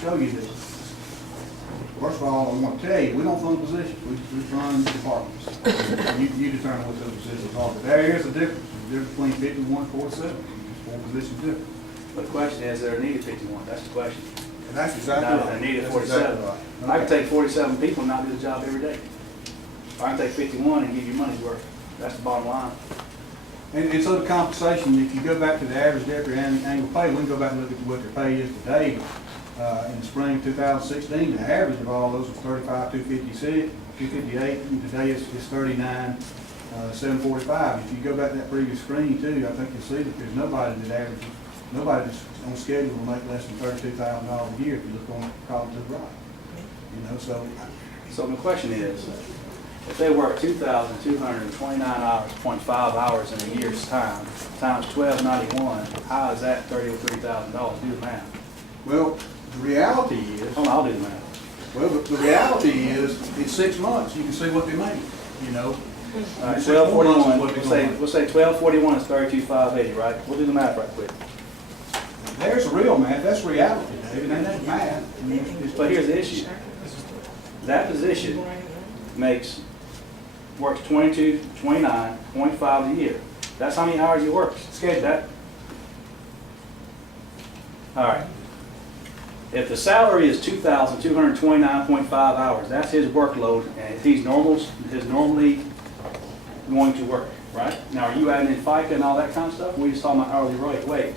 show you this. First of all, I want to tell you, we don't fund positions, we fund departments. You determine what those positions are. But there is a difference. There's between 51 and 47. There's 4 positions different. But the question is, they're needed 51. That's the question. And that's exactly Not right. they needed That's 47. exactly right. I can take 47 people and not do the job every day. Or I can take 51 and give you money's worth. That's the bottom line. And so the compensation, if you go back to the average deputy annual pay, we can go back and look at what their pay is today. In the spring 2016, the average of all those was 35,256, 258, and today it's 39,745. If you go back to that previous screen too, I think you'll see that there's nobody that averages, nobody that's on schedule to make less than $32,000 a year if you look on the column to the right. You know, So the question is, if they work 2,229 hours, 0.5 hours in a year's time, times 1291, how is that $33,000? Do the math. well, the reality is, Hold on, I'll do the math. well, the reality is, in 6 months, you can see what they make, you know. All right, In 6 more months is 1241, what they're we'll say gonna 1241 is 32,580, right? We'll do the math right quick. make. There's the real math, that's reality, David, and that's math. But here's the issue. That position works 29.5 a year. That's how many hours he works. Schedule that. All right. If the salary is 2,229.5 hours, that's his workload, and if he's normally going to work, right? Now, are you adding in FICA and all that kind of stuff? We're just talking about hourly wage.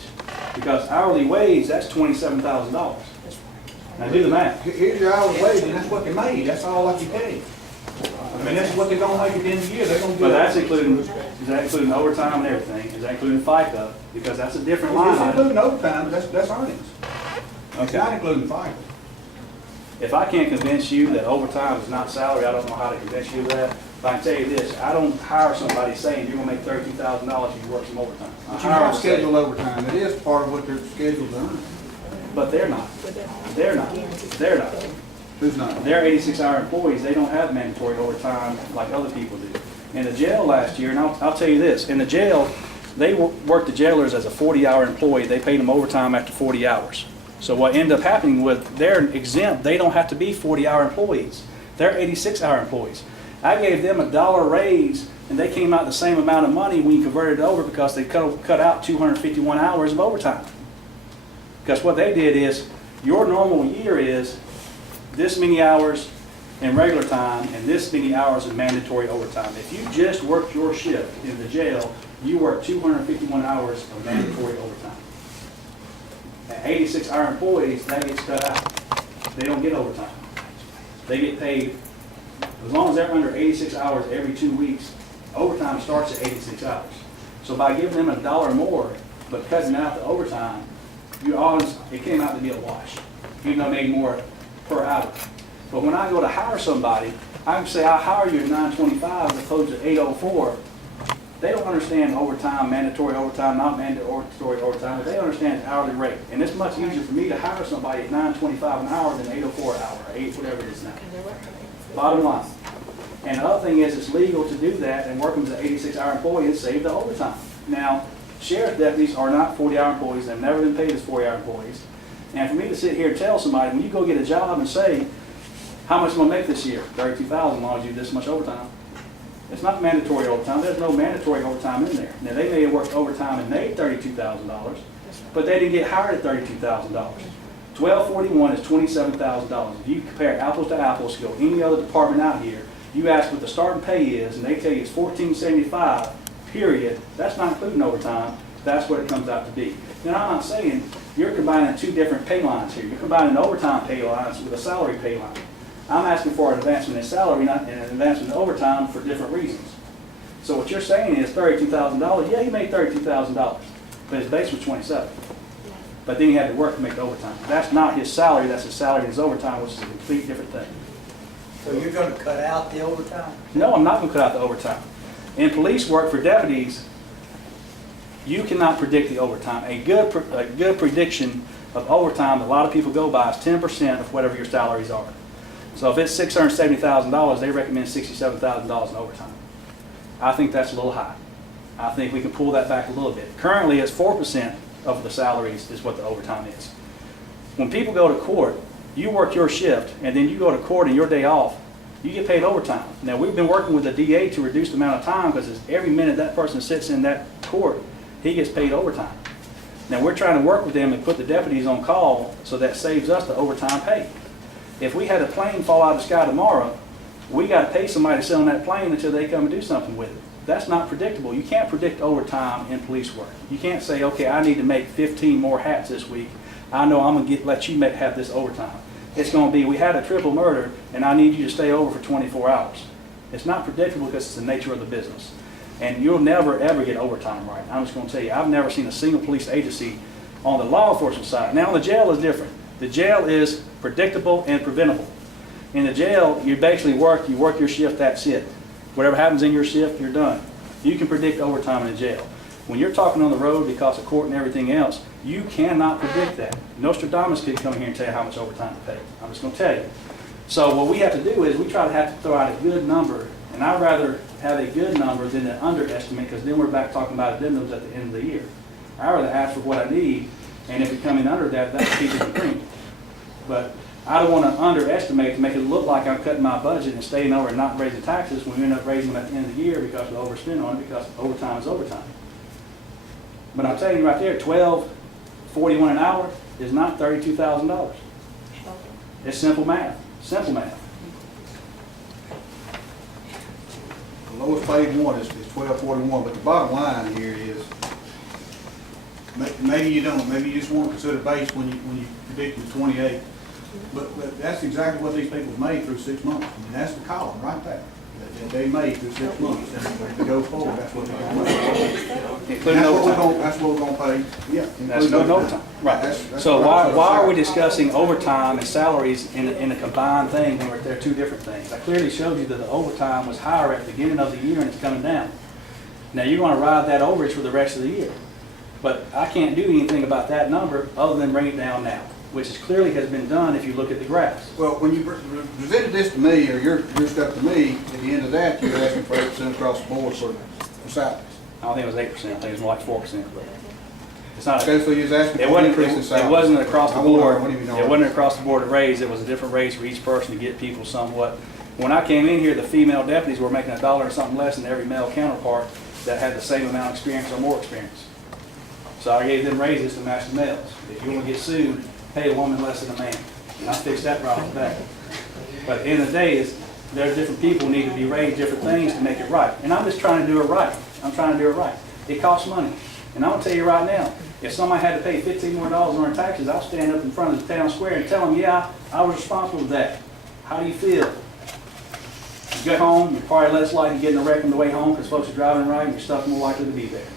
Because hourly wage, that's $27,000. Now do the math. Here's your hourly wage, and that's what they made, that's all I can tell you. I mean, that's what they're gonna make at the end of the year, they're gonna do. But that's including, is that including overtime and everything? Is that including FICA? Because that's a different line It's item. including overtime, but that's earnings. It's not including FICA. If I can't convince you that overtime is not salary, I don't know how to convince you of that. But I can tell you this, I don't hire somebody saying you're gonna make $32,000 if you work some overtime. I But you hire have them saying- scheduled overtime, it is part of what they're scheduled to earn. But they're not. They're not. They're not. Who's not? They're 86-hour employees. They don't have mandatory overtime like other people do. In the jail last year, and I'll tell you this, in the jail, they worked the jailers as a 40-hour employee. They paid them overtime after 40 hours. So what ended up happening with, they're exempt. They don't have to be 40-hour employees. They're 86-hour employees. I gave them $1 raise, and they came out the same amount of money when you converted it over because they cut out 251 hours of overtime. Because what they did is, your normal year is this many hours in regular time and this many hours in mandatory overtime. If you just worked your shift in the jail, you work 251 hours of mandatory overtime. At 86-hour employees, that gets cut out. They don't get overtime. They get paid, as long as they're under 86 hours every 2 weeks, overtime starts at 86 hours. So by giving them $1 more, but cutting out the overtime, it came out to be a wash, even though they made more per hour. But when I go to hire somebody, I can say I hire you at $9.25 as opposed to $8.04. They don't understand overtime, mandatory overtime, not mandatory overtime, but they understand hourly rate. And it's much easier for me to hire somebody at $9.25 an hour than $8.04 an hour, or whatever it is now. Bottom line. And the other thing is, it's legal to do that and work them as an 86-hour employee and save the overtime. Now, sheriff deputies are not 40-hour employees. They've never been paid as 40-hour employees. And for me to sit here and tell somebody, when you go get a job and say, how much am I going to make this year? $32,000 as long as you do this much overtime. It's not mandatory overtime. There's no mandatory overtime in there. Now, they may have worked overtime and made $32,000, but they didn't get hired at $32,000. 1241 is $27,000. If you compare apples to apples, go any other department out here, you ask what the starting pay is, and they tell you it's $14.75, period. That's not including overtime. That's what it comes out to be. Now, I'm not saying you're combining two different pay lines here. You're combining overtime pay lines with a salary pay line. I'm asking for an advancement in salary, not an advancement in overtime for different reasons. So what you're saying is $32,000. Yeah, he made $32,000, but his base was $27,000. But then he had to work to make the overtime. That's not his salary. That's his salary and his overtime, which is a complete different thing. So you're going to cut out the overtime? No, I'm not going to cut out the overtime. In police work for deputies, you cannot predict the overtime. A good prediction of overtime that a lot of people go by is 10% of whatever your salaries are. So if it's $670,000, they recommend $67,000 in overtime. I think that's a little high. I think we can pull that back a little bit. Currently, it's 4% of the salaries is what the overtime is. When people go to court, you work your shift, and then you go to court and your day off, you get paid overtime. Now, we've been working with the DA to reduce the amount of time, because every minute that person sits in that court, he gets paid overtime. Now, we're trying to work with them and put the deputies on call, so that saves us the overtime pay. If we had a plane fall out of the sky tomorrow, we got to pay somebody to sit on that plane until they come and do something with it. That's not predictable. You can't predict overtime in police work. You can't say, okay, I need to make 15 more hats this week. I know I'm going to let you have this overtime. It's going to be, we had a triple murder, and I need you to stay over for 24 hours. It's not predictable because it's the nature of the business. And you'll never, ever get overtime right. I'm just going to tell you, I've never seen a single police agency on the law enforcement side. Now, the jail is different. The jail is predictable and preventable. In the jail, you basically work your shift, that's it. Whatever happens in your shift, you're done. You can predict overtime in the jail. When you're talking on the road because of court and everything else, you cannot predict that. Nostradamus could come here and tell you how much overtime to pay. I'm just going to tell you. So what we have to do is we try to have to throw out a good number, and I'd rather have a good number than an underestimate, because then we're back talking about addendums at the end of the year. I'd rather ask for what I need, and if we come in under that, that's keeping the cream. But I don't want to underestimate to make it look like I'm cutting my budget and staying over and not raising taxes when we end up raising them at the end of the year because we overspend on it, because overtime is overtime. But I'm telling you right there, $12.41 an hour is not $32,000. It's simple math. Simple math. The lowest paid one is $12.41, but the bottom line here is, maybe you don't, maybe you just want to consider base when you predict it's 28. But that's exactly what these people made through 6 months. I mean, that's the column right there. That they made through 6 months. And to go forward, that's what they're going to pay. Including overtime. That's what we're going to pay. Yeah. That's no overtime. Right. That's So what why are we discussing overtime and salaries in a combined thing when they're two different things? I clearly showed you that the overtime was higher at the beginning of the year and it's coming down. Now you're going to ride that overage for the rest of the year. But I can't do anything about that number other than bring it down now, which is clearly has been done if you look at the graphs. Well, when you presented this to me, or your stuff to me, at the end of that, you're asking for 8% across the board for salaries. I don't think it was 8%. I think it was more like 4%. But it's not. Okay, so you're asking It for an increase in salaries. wasn't. It wasn't across the I wonder, board. what do you know? It wasn't across the board raise. It was a different raise for each person to get people somewhat. When I came in here, the female deputies were making $1 or something less than every male counterpart that had the same amount of experience or more experience. So I gave them raises to match the males. If you want to get sued, pay a woman less than a man. And I fixed that right off the bat. But at the end of the day, there's different people who need to be raised different things to make it right. And I'm just trying to do it right. I'm trying to do it right. It costs money. And I'm going to tell you right now, if somebody had to pay $15 more on their taxes, I'll stand up in front of the town square and tell them, yeah, I was responsible for that. How do you feel? You get home, you're probably less likely to get in a wreck on the way home because folks are driving right and your stuff's more likely to be there.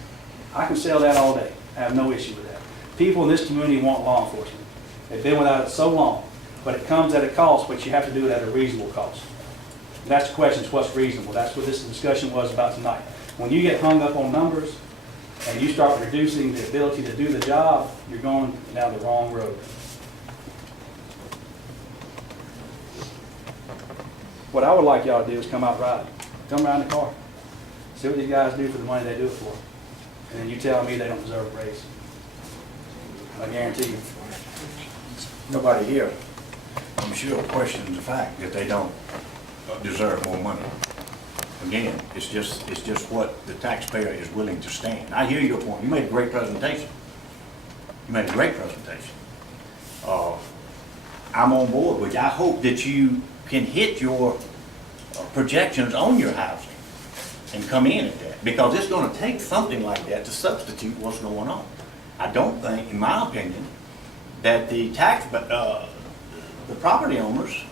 I can sell that all day. I have no issue with that. People in this community want law enforcement. They've been without it so long, but it comes at a cost, but you have to do it at a reasonable cost. That's the question, is what's reasonable. That's what this discussion was about tonight. When you get hung up on numbers and you start reducing the ability to do the job, you're going down the wrong road. What I would like y'all to do is come out riding. Come around the car. See what these guys do for the money they do it for. And then you tell me they don't deserve a raise. I guarantee you. Nobody here, I'm sure, questions the fact that they don't deserve more money. Again, it's just what the taxpayer is willing to stand. I hear your point. You made a great presentation. You made a great presentation. I'm on board with you. I hope that you can hit your projections on your housing and come in at that, because it's going to take something like that to substitute what's going on. I don't think, in my opinion, that the property owners,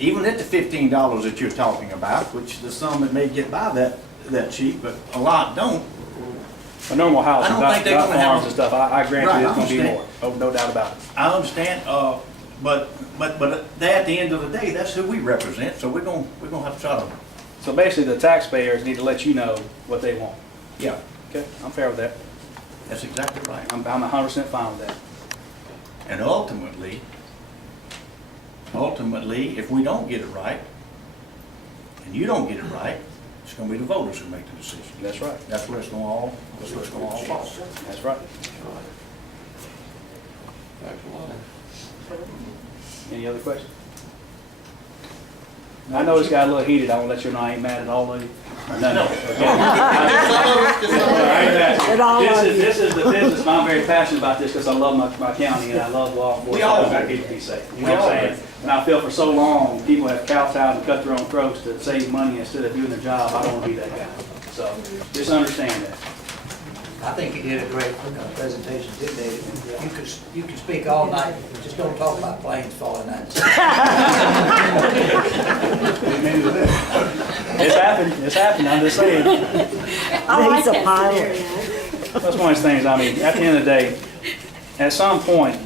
even at the $15 that you're talking about, which the some that may get by that cheap, but a lot don't. A normal house, I don't not think they're gonna have farms and stuff, I grant Right, you I it's going to be understand. more. Oh, no doubt about it. I understand, but at the end of the day, that's who we represent. So we're gonna have to try to. So basically, the taxpayers need to let you know what they want. Yeah, Okay, I'm fair with that. that's exactly right. I'm 100% fine with that. And ultimately, if we don't get it right, and you don't get it right, it's going to be the voters who make the decision. That's right. That's where it's going to all fall. That's right. Any other questions? I know this got a little heated. I want to let you know I ain't mad at all of you. No. Okay. I ain't mad. This is the business, and I'm very passionate about this because I love my county and I love law enforcement. We all I want do. people to be safe. You know what I'm saying? And I feel for so long, people have kowtowed and cut their own throats to save money instead of doing their job. I don't want to be that guy. So just understand that. I think you did a great presentation, didn't you? You could speak all night, just don't talk about planes falling out. It's happened. It's happened. I'm just saying. I like He's a that pilot. scenario. That's one of those things, I mean, at the end of the day, at some point,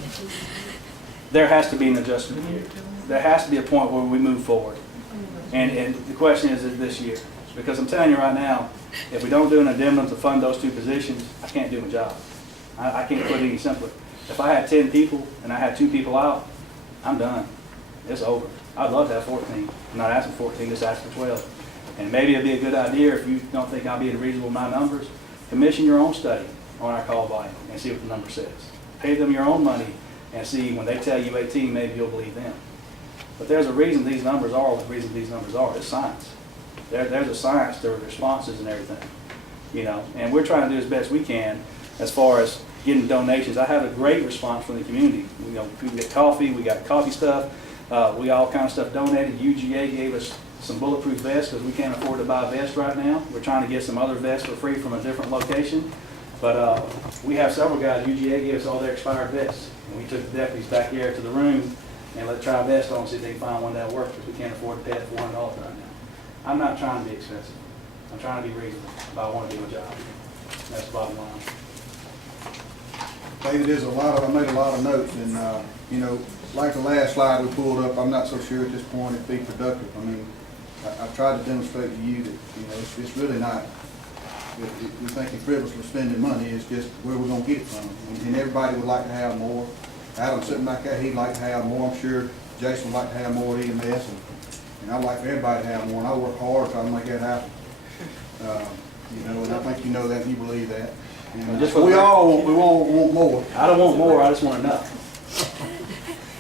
there has to be an adjustment here. There has to be a point where we move forward. And the question is this year. Because I'm telling you right now, if we don't do an addendum to fund those two positions, I can't do my job. I can't put it any simpler. If I had 10 people and I had 2 people out, I'm done. It's over. I'd love to have 14. I'm not asking 14, just asking 12. And maybe it'd be a good idea, if you don't think I'll be in reasonable amount of numbers, commission your own study on our call volume and see what the number says. Pay them your own money and see when they tell you 18, maybe you'll believe them. But there's a reason these numbers are what the reason these numbers are. It's science. There's a science to responses and everything, you know. And we're trying to do as best we can as far as getting donations. I have a great response from the community. You know, we get coffee, we got coffee stuff, we got all kind of stuff donated. UGA gave us some bulletproof vests because we can't afford to buy a vest right now. We're trying to get some other vests for free from a different location. But we have several guys. UGA gave us all their expired vests. And we took the deputies back here to the room and let try a vest on and see if they can find one that'll work because we can't afford to pay it $400 right now. I'm not trying to be expensive. I'm trying to be reasonable, but I want to do my job. That's the bottom line. David, there's I made a lot of notes, and, you know, like the last slide we pulled up, I'm not so sure at this point it'd be productive. I mean, I've tried to demonstrate to you that, you know, it's really not, we think it's frivolously spending money, it's just where we're gonna get it from. And everybody would like to have more. Adam's sitting back there, he'd like to have more, I'm sure Jason would like to have more EMS, and I'd like for everybody to have more, and I work hard trying to make that happen. You know, and I think you know that and you believe that. And, Just for the we all want more. I don't want more, I just want enough.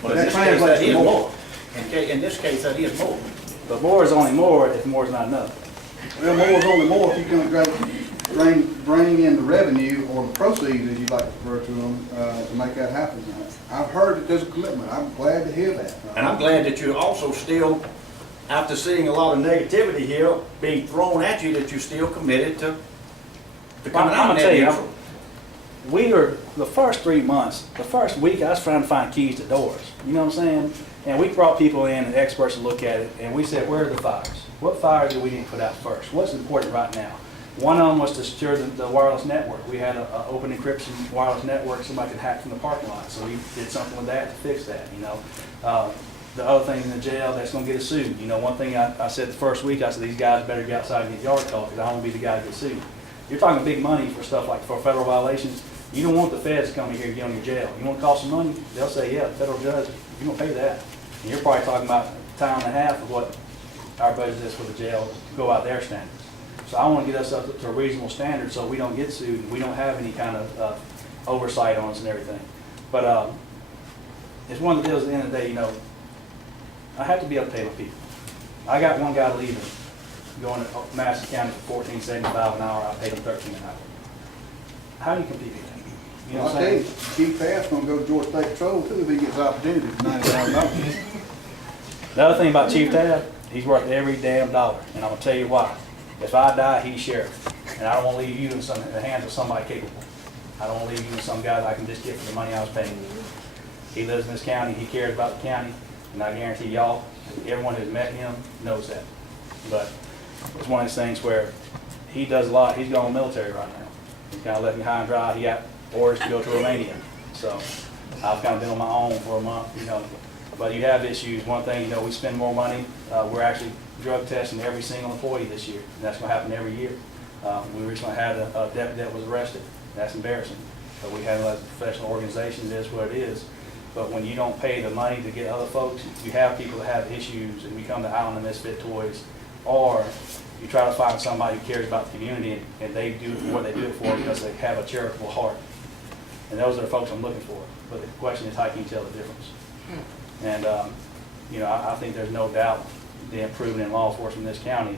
But in That this case, translates that to is more. more. In this case, that is more. But more is only more if more is not enough. Well, more is only more if you can bring in the revenue or the proceeds, as you like to refer to them, to make that happen. I've heard that there's a commitment. I'm glad to hear that. And I'm glad that you also still, after seeing a lot of negativity here being thrown at you, that you're still committed to coming I'm out gonna net tell you, neutral. we were, the first 3 months, the first week, I was trying to find keys to doors. You know what I'm saying? And we brought people in and experts to look at it, and we said, where are the fires? What fires do we need to put out first? What's important right now? One of them was to secure the wireless network. We had an open encryption wireless network somebody could hack from the parking lot. So we did something with that to fix that, you know. The other thing in the jail that's going to get us sued. You know, one thing I said the first week, I said these guys better get outside and get yard call because I don't want to be the guy to get sued. You're talking big money for stuff like for federal violations. You don't want the feds to come in here and get on your jail. You want to cost some money? They'll say, yeah, the federal judge, you don't pay that. And you're probably talking about a time and a half of what our budget is for the jail to go out their standards. So I want to get us up to a reasonable standard so we don't get sued and we don't have any kind of oversight on us and everything. But it's one of the deals at the end of the day, you know, I have to be able to pay my people. I got one guy leaving, going to Madison County for $14.75 an hour. I paid him $13 an hour. How do you compete with that? You know I'll what I'm tell you, saying? Chief Taft's gonna go to Georgia State Patrol too if he gets the opportunity for $90,000. The other thing about Chief Taft, he's worth every damn dollar, and I'm gonna tell you why. If I die, he's sheriff, and I don't want to leave you in the hands of somebody capable. I don't want to leave you with some guy that I can just get for the money I was paying. He lives in this county, he cares about the county, and I guarantee y'all, everyone who's met him knows that. But it's one of those things where he does a lot. He's going military right now. He's kind of let me high and dry. He got orders to go to Romania, so I've kind of been on my own for a month, you know. But you have issues. One thing, you know, we spend more money. We're actually drug testing every single employee this year, and that's going to happen every year. We recently had a deputy that was arrested. That's embarrassing. But we handle it as a professional organization. It is what it is. But when you don't pay the money to get other folks, you have people that have issues, and we come to Island of Misfit Toys, or you try to find somebody who cares about the community, and they do what they do it for because they have a charitable heart. And those are the folks I'm looking for. But the question is, how can you tell the difference? And, you know, I think there's no doubt the improvement in law enforcement in this county.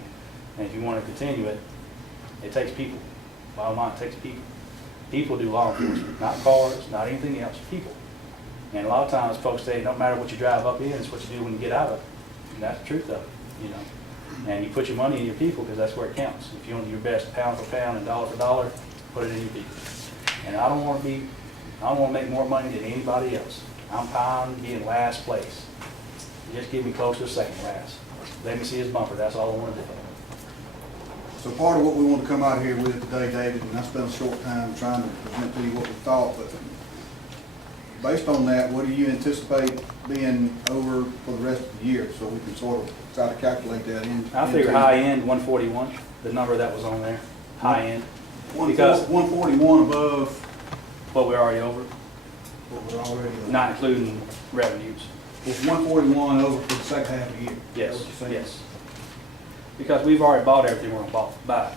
And if you want to continue it, it takes people. Bottom line, it takes people. People do law enforcement, not cars, not anything else, people. And a lot of times folks say, it don't matter what you drive up in, it's what you do when you get out of it. And that's the truth of it, you know. And you put your money in your people because that's where it counts. If you want to do your best pound for pound and dollar for dollar, put it in your people. And I don't want to make more money than anybody else. I'm fine being last place. Just get me close to second last. Let me see his bumper, that's all I want to do. So part of what we want to come out here with today, David, and I spent a short time trying to present to you what we thought, but based on that, what do you anticipate being over for the rest of the year, so we can sort of try to calculate that in? I figure high end 141, the number that was on there, high end. Because 141 above what we're already over, what we're already over. not including revenues. It's 141 over for the second half of the year. Yes, Is that what you're saying? yes. Because we've already bought everything we're going to buy.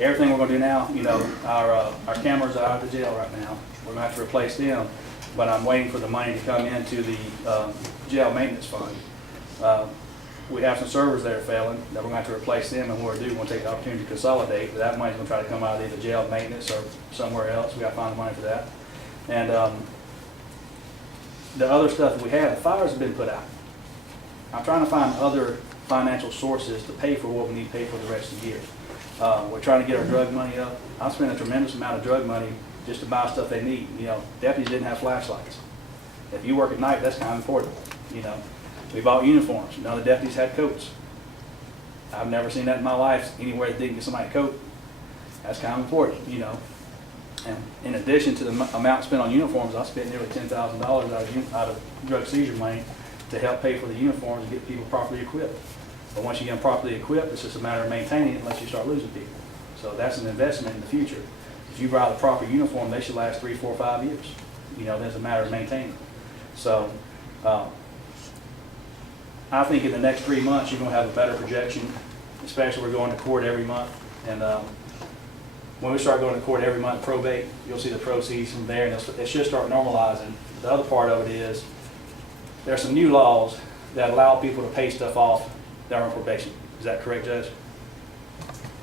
Everything we're going to do now, you know, our cameras are out of the jail right now. We're going to have to replace them, but I'm waiting for the money to come into the jail maintenance fund. We have some servers that are failing, that we're going to have to replace them, and what we're going to take the opportunity to consolidate, but that money's going to try to come out of either jail maintenance or somewhere else. We got to find the money for that. And the other stuff that we have, the fires have been put out. I'm trying to find other financial sources to pay for what we need to pay for the rest of the year. We're trying to get our drug money up. I'm spending a tremendous amount of drug money just to buy stuff they need. You know, deputies didn't have flashlights. If you work at night, that's kind of important. You know, we bought uniforms. None of the deputies had coats. I've never seen that in my life anywhere that didn't get somebody a coat. That's kind of important, you know. And in addition to the amount spent on uniforms, I spent nearly $10,000 out of drug seizure money to help pay for the uniforms and get people properly equipped. But once you get them properly equipped, it's just a matter of maintaining it unless you start losing people. So that's an investment in the future. If you buy the proper uniform, they should last 3, 4, 5 years. You know, there's a matter of maintaining it. So I think in the next 3 months, you're going to have a better projection, especially we're going to court every month. And when we start going to court every month probate, you'll see the proceeds from there, and it should start normalizing. The other part of it is there are some new laws that allow people to pay stuff off that are on probation. Is that correct, Judge?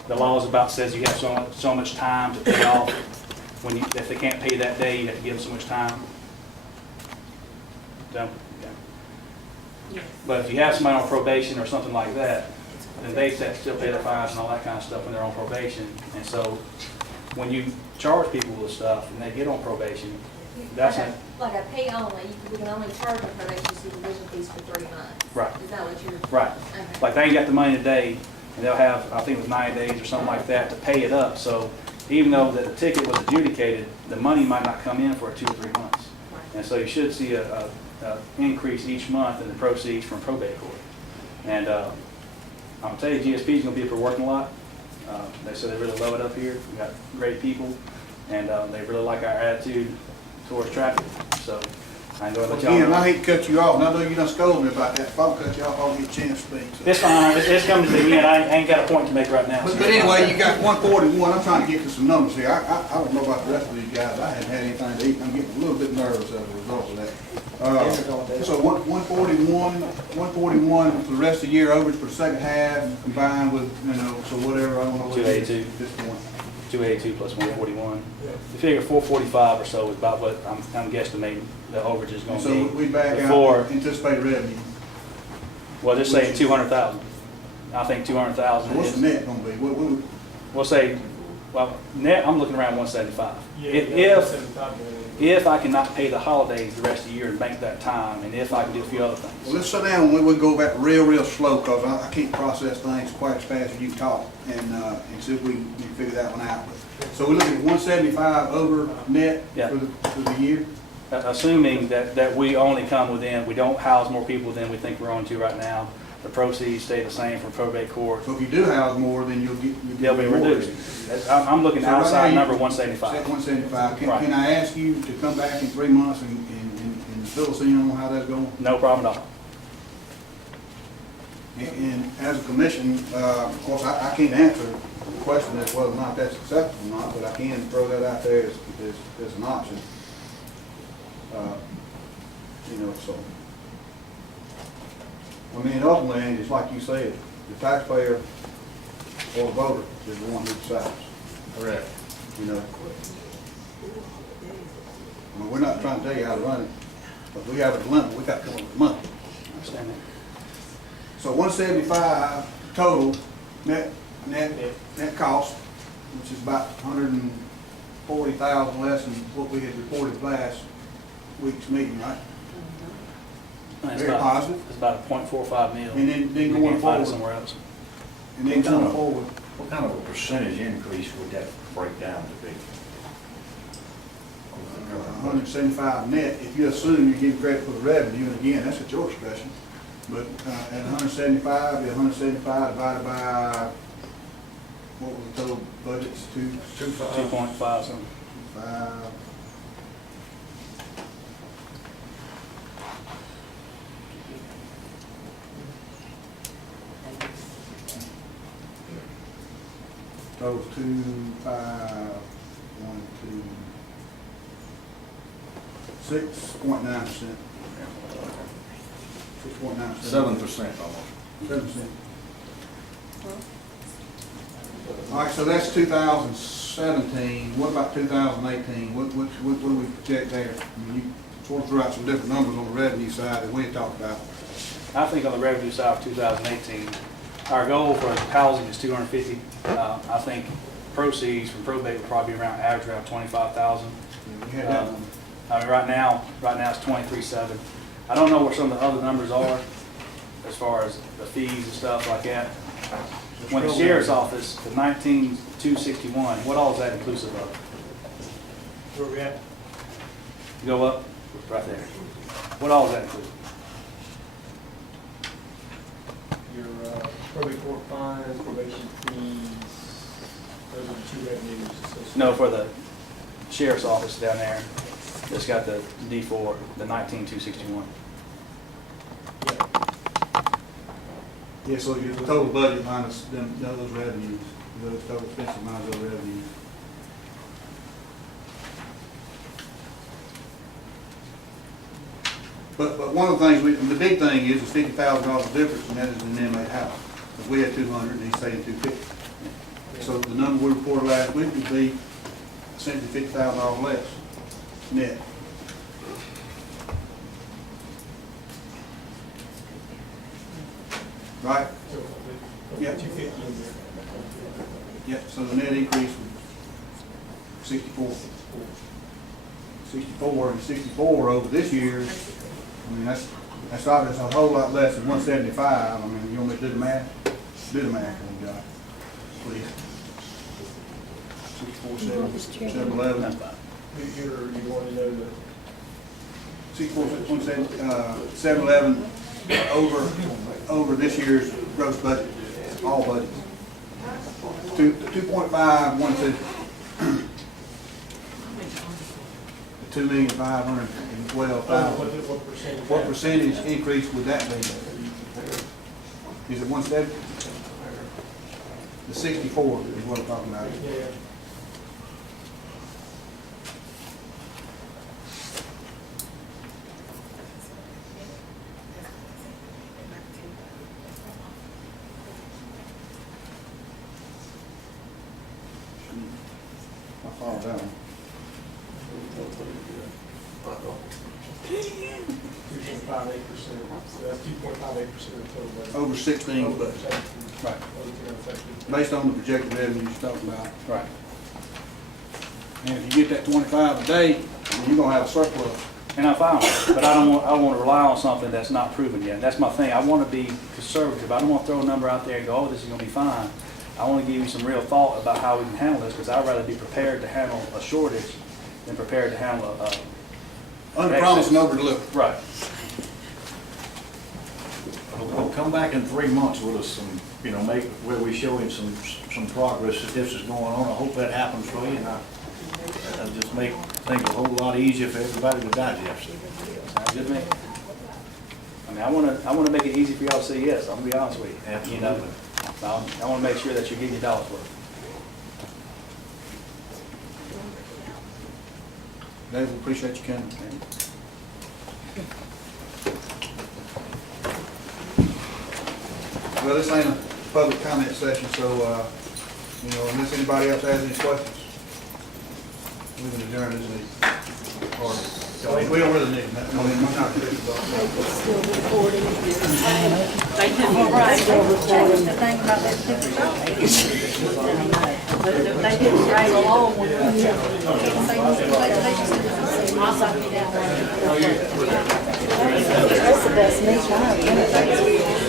The law is about says you have so much time to pay off. If they can't pay that day, you have to give them so much time. So, yeah. Yes. But if you have somebody on probation or something like that, then they still pay their fines and all that kind of stuff when they're on probation. And so when you charge people with stuff and they get on probation, that's it. Like a pay only, we can only charge a probation supervision fees for 3 months. Right. Is that what you're? Right. Okay. Like they ain't got the money today, and they'll have, I think it was 9 days or something like that to pay it up. So even though that the ticket was adjudicated, the money might not come in for 2 or 3 months. Right. And so you should see a increase each month in the proceeds from probate court. And I'm gonna tell you, GSP is gonna be up for working a lot. They said they really love it up here. We got great people, and they really like our attitude towards traffic. So I ain't gonna let y'all Again, know. I hate to cut you off, and I know you done scolded me about that. If I don't cut you off, I'll get a chance to speak. So. It's fine. It's coming to the end. I ain't got a point to make right now. But anyway, you got 141. I'm trying to get to some numbers here. I don't know about the rest of these guys. I haven't had anything to eat. I'm getting a little bit nervous as a result of that. So 141 for the rest of the year, overage for the second half, combined with, you know, so whatever, I don't know what it is 282. at this point. 282 plus 141. You figure 445 or so is about what I'm guesstimating the overage is going to So be. we back Before, out anticipated revenue. well, just say 200,000. I think 200,000 So what's is. the net gonna be? We'll say, well, net, I'm looking around 175. If I cannot pay the holidays the rest of the year and bank that time, and if I can do a few other Well, things. let's sit down and we'll go back real slow, because I can't process things quite as fast as you talk, and see if we can figure that one out. So we're looking at 175 over net Yeah. for the year? Assuming that we only come within, we don't house more people than we think we're on to right now. The proceeds stay the same from probate court. So if you do house more, then you'll get They'll be more. reduced. I'm looking So right now outside you- number Set 175. 175. Right. Can I ask you to come back in 3 months and fill us in on how that's going? No problem at all. And as a commission, of course, I can't answer the question as whether or not that's acceptable or not, but I can throw that out there as an option. You know, so I mean, ultimately, it's like you said, the taxpayer or the voter is the one who decides. Correct. You know? I mean, we're not trying to tell you how to run it, but we have a dilemma, we got to come up with money. I understand that. So 175 total net cost, which is about 140,000 less than what we had reported last week's meeting, right? It's Very about- positive. It's about a .45 mil. And then We going can't find forward, it somewhere else. and then going forward, What kind of a percentage increase would that break down to be? 175 net, if you assume you give credit for the revenue, and again, that's at your discretion, but at 175, the 175 divided by, what was the total budgets, 2.5 something. 5. Total's 2, 5, 1, 2, 6.9%. 6.9%. 7% almost. 7%. All right, so that's 2017. What about 2018? What do we project there? I mean, you sort of threw out some different numbers on the revenue side that we had talked about. I think on the revenue side of 2018, our goal for housing is 250. I think proceeds from probate would probably be average around 25,000. We had that one. I mean, right now it's 23.7. I don't know where some of the other numbers are as far as the fees and stuff like that. When the sheriff's office, the 19,261, what all is that inclusive of? Where we at? Go up, right there. What all is that inclusive? Your probate court fines, probation fees, those are the two revenues associated. No, for the sheriff's office down there, it's got the D4, the 19,261. Yeah. Yeah, so your total budget minus them, those revenues, those total expenses minus those revenues. But one of the things, the big thing is $50,000 difference, and that is an inmate house. Because we had 200 and he's saying 250. So the number we reported last week would be essentially $50,000 less net. Right? So, Yeah. 250 in there. Yep, so the net increase was 64. 64 and 64 over this year. I mean, that's obviously a whole lot less than 175. I mean, you want me to do the math? Do the math, when you got it, please. 64, 711. You want to know the 64, 711 over this year's gross budget, all budgets. 2.5, 1 to 2,512,000. what percentage? What percentage increase would that be? Is it 170? The 64 is what I'm talking about. Yeah. I follow that one. 2.58%. So that's 2.58% of the total budget. Over 16 budget, Right. based on the projected revenue you're talking about. Right. And if you get that 25 a day, then you're gonna have a surplus. And I'm fine with it, but I want to rely on something that's not proven yet. That's my thing. I want to be conservative. I don't want to throw a number out there and go, oh, this is going to be fine. I want to give you some real thought about how we can handle this, because I'd rather be prepared to handle a shortage than prepared to handle a Under promise and over deliver. Right. Well, come back in 3 months with us some, make, where we show him some progress that this is going on. I hope that happens for you, and I just make things a whole lot easier for everybody to digest. Sounds good to me. I mean, I want to make it easy for y'all to say yes. I'm going to be honest with you. Absolutely. You know, I want to make sure that you're getting your dollars worth. Dave, we appreciate you coming. Well, this ain't a public comment session, so, unless anybody else has any questions, we can adjourn this meeting. Or, we don't really need, we're not official. Still recording. They didn't write, change the thing about that stupid dog. But they didn't write along with it. That's the best meat I've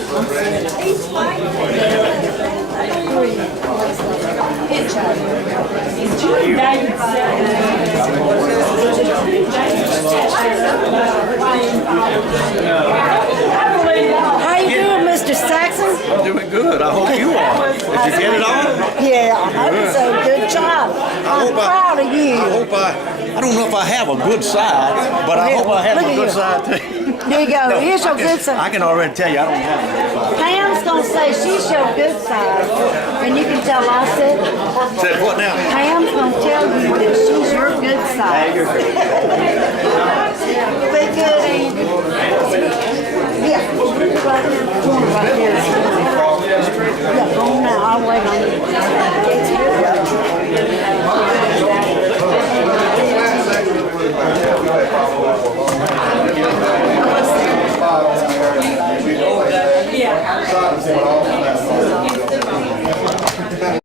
How you doing, Mr. Saxon? I'm doing good. I hope you are. Did you get it on? Yeah, I hope so. Good job. I'm proud of you. I don't know if I have a good side, but I hope I have Look a at good you. side too. There you go. Here's your good I side. can already tell you I don't have a good side. Pam's gonna say she's your good side, and you can tell I said. Said what now? Pam's gonna tell you that she's your good side. You're good.